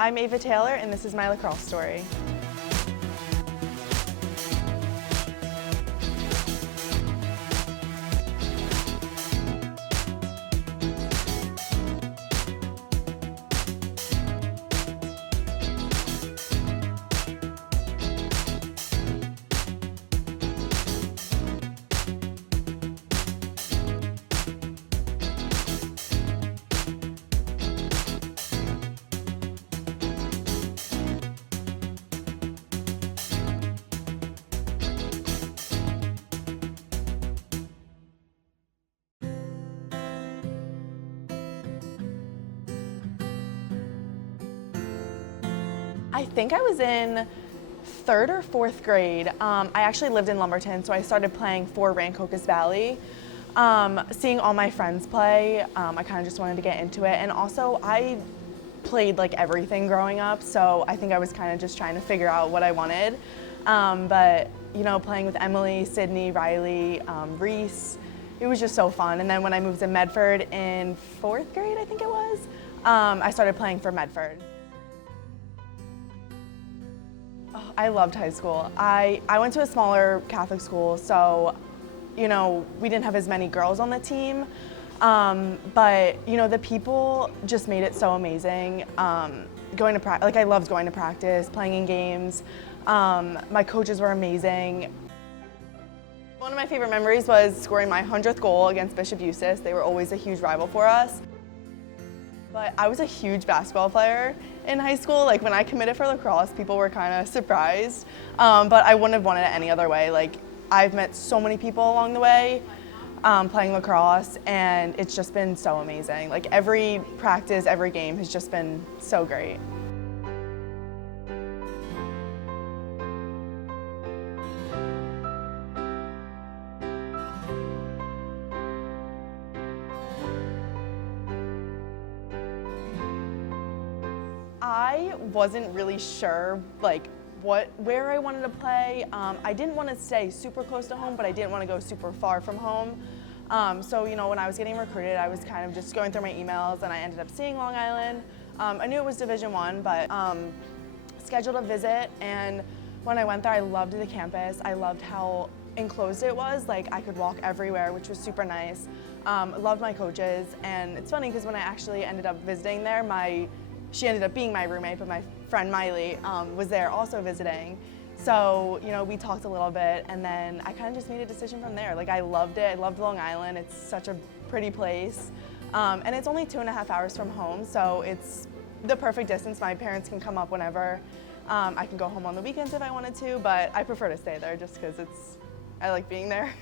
I'm Ava Taylor, and this is my lacrosse story. I think I was in 3rd or 4th grade. I actually lived in Lumberton, so I started playing for Rancocas Valley. Seeing all my friends play, I kind of just wanted to get into it. And also, I played like everything growing up, so I think I was kind of just trying to figure out what I wanted. But you know, playing with Emalie, Sydney, Riley, Reese, it was just so fun. And then when I moved to Medford in 4th grade, I think it was, I started playing for Medford. Oh, I loved high school. I went to a smaller Catholic school, so you know, we didn't have as many girls on the team, but you know, the people just made it so amazing. Going to practice, like I loved going to practice, playing in games. My coaches were amazing. One of my favorite memories was scoring my 100th goal against Bishop Eustace. They were always a huge rival for us. But I was a huge basketball player in high school. Like when I committed for lacrosse, people were kind of surprised, but I wouldn't have wanted it any other way. Like I've met so many people along the way playing lacrosse, and it's just been so amazing. Like every practice, every game has just been so great. I wasn't really sure like where I wanted to play. I didn't want to stay super close to home, but I didn't want to go super far from home. So you know, when I was getting recruited, I was kind of just going through my emails, and I ended up seeing Long Island. I knew it was Division I, but scheduled a visit, and when I went there, I loved the campus. I loved how enclosed it was. Like I could walk everywhere, which was super nice. Loved my coaches, and it's funny because when I actually ended up visiting there, she ended up being my roommate, but my friend Emalie was there also visiting. So, you know, we talked a little bit, and then I kind of just made a decision from there. Like I loved it. I loved Long Island. It's such a pretty place. And it's only 2.5 hours from home, so it's the perfect distance. My parents can come up whenever. I can go home on the weekends if I wanted to, but I prefer to stay there just because I like being there.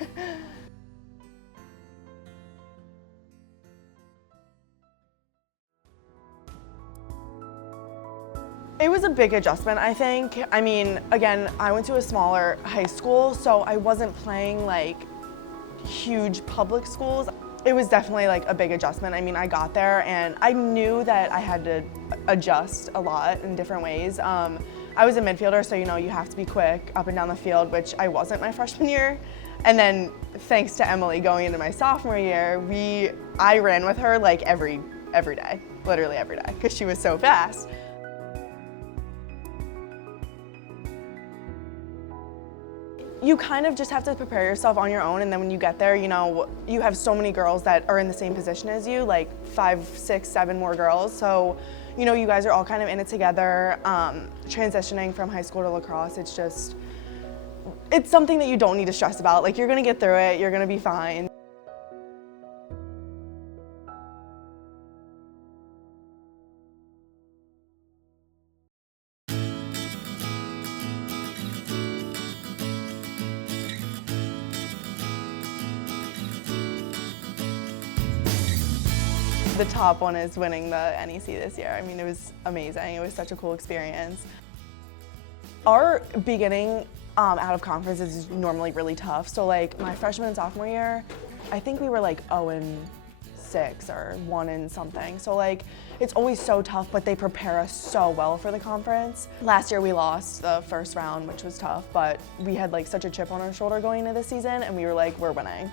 It was a big adjustment, I think. I mean, again, I went to a smaller high school, so I wasn't playing like huge public schools. It was definitely like a big adjustment. I mean, I got there and I knew that I had to adjust a lot in different ways. I was a midfielder, so you know, you have to be quick up and down the field, which I wasn't my freshman year. And then thanks to Emalie going into my sophomore year, I ran with her like every day, literally every day, because she was so fast. You kind of just have to prepare yourself on your own, and then when you get there, you know, you have so many girls that are in the same position as you, like 5, 6, 7 more girls. So, you know, you guys are all kind of in it together. Transitioning from high school to lacrosse, it's something that you don't need to stress about. Like, you're gonna get through it, you're gonna be fine. The top one is winning the NEC this year. I mean, it was amazing. It was such a cool experience. Our beginning out of conference is normally really tough. So like my freshman and sophomore year, I think we were like 0-6 or 1 and something. So like, it's always so tough, but they prepare us so well for the conference. Last year we lost the first round, which was tough, but we had like such a chip on our shoulder going into the season, and we were like, we're winning.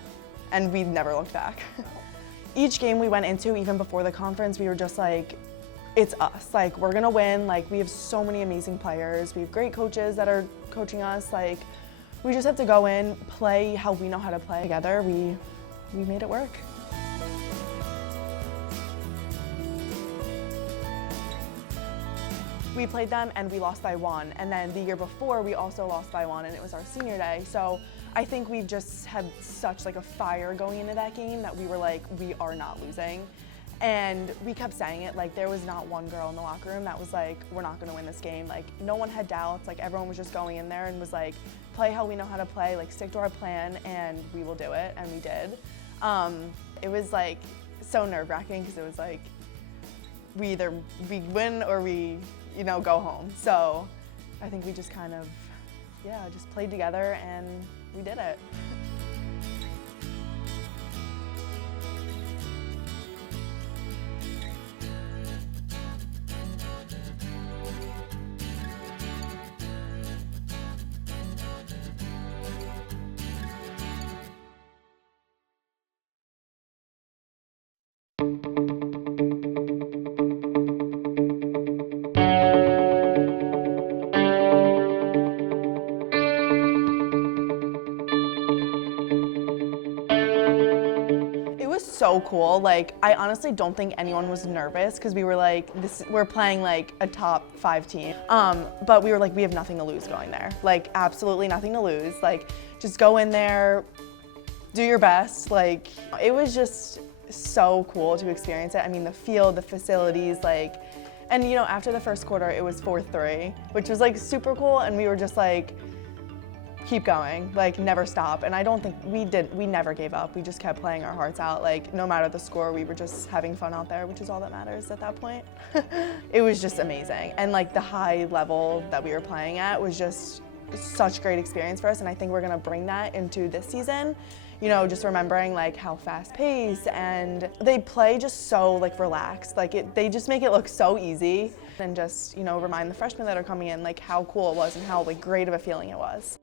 And we never looked back. Each game we went into, even before the conference, we were just like, it's us. Like, we're gonna win. Like, we have so many amazing players. We have great coaches that are coaching us. Like, we just have to go in, play how we know how to play together. We made it work. We played them and we lost by 1. And then the year before, we also lost by 1, and it was our senior day. So I think we've just had such like a fire going into that game that we were like, we are not losing. And we kept saying it, like there was not one girl in the locker room that was like, we're not gonna win this game. Like no one had doubts, like everyone was just going in there and was like, play how we know how to play, like stick to our plan and we will do it, and we did. It was like so nerve-wracking because it was like, we win or we, go home. So I think we just kind of, just played together and we did it. So cool. Like, I honestly don't think anyone was nervous because we were like, we're playing like a top 5 team. But we were like, we have nothing to lose going there. Like, absolutely nothing to lose. Like, just go in there, do your best. Like, it was just so cool to experience it. I mean, the field, the facilities, like, and after the first quarter, it was 4-3, which was like super cool. And we were just like, keep going, like never stop. And I don't think we never gave up. We just kept playing our hearts out. Like no matter the score, we were just having fun out there, which is all that matters at that point. It was just amazing. And like the high level that we were playing at was just such a great experience for us. And I think we're gonna bring that into this season. Just remembering like how fast paced, and they play just so like relaxed. Like they just make it look so easy. And just, remind the freshmen that are coming in like how cool it was and how like great of a feeling it was.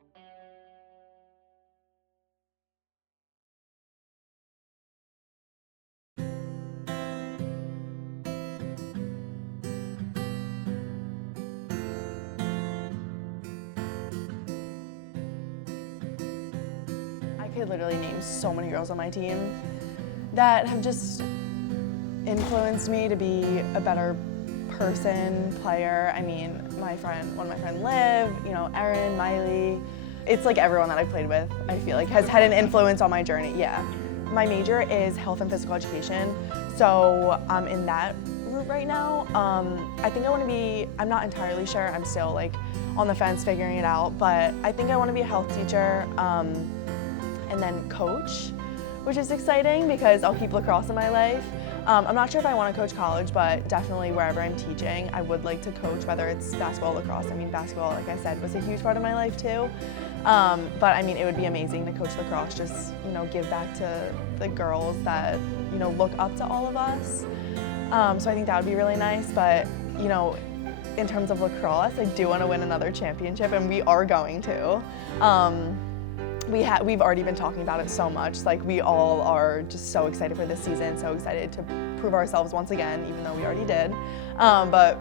I could literally name so many girls on my team that have just influenced me to be a better person, player. I mean, one of my friends Liv, Erin, Emalie. It's like everyone that I've played with, I feel like, has had an influence on my journey, yeah. My major is health and physical education, so I'm in that route right now. I think I want to be, I'm not entirely sure, I'm still like on the fence figuring it out, but I think I want to be a health teacher. And then coach, which is exciting because I'll keep lacrosse in my life. I'm not sure if I want to coach college, but definitely wherever I'm teaching, I would like to coach, whether it's basketball, lacrosse. I mean, basketball, like I said, was a huge part of my life too. But I mean, it would be amazing to coach lacrosse, just, give back to the girls that, look up to all of us. So I think that would be really nice, but, in terms of lacrosse, I do want to win another championship, and we are going to. We've already been talking about it so much. Like, we all are just so excited for this season, so excited to prove ourselves once again, even though we already did. But,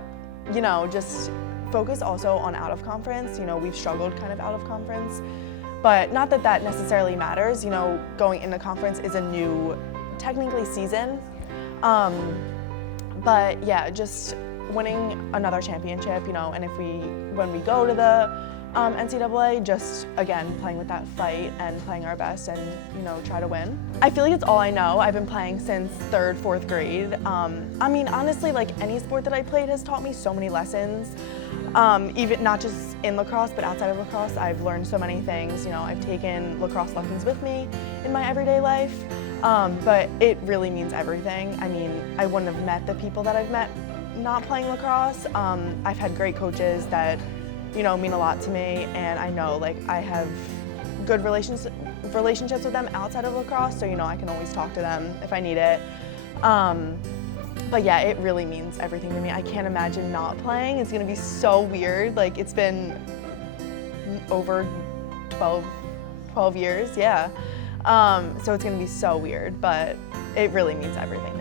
just focus also on out of conference. We've struggled kind of out of conference, but not that that necessarily matters. Going into conference is a new, technically, season. But yeah, just winning another championship, and when we go to the NCAA, just again playing with that fight and playing our best and try to win. I feel like it's all I know. I've been playing since 3rd, 4th grade. I mean, honestly, like any sport that I played has taught me so many lessons. Even not just in lacrosse, but outside of lacrosse, I've learned so many things. I've taken lacrosse lessons with me in my everyday life, but it really means everything. I mean, I wouldn't have met the people that I've met not playing lacrosse. I've had great coaches that mean a lot to me, and I know like I have good relationships with them outside of lacrosse, so I can always talk to them if I need it. But yeah, it really means everything to me. I can't imagine not playing. It's gonna be so weird. Like, it's been over 12 years, yeah. So it's gonna be so weird, but it really means everything to me.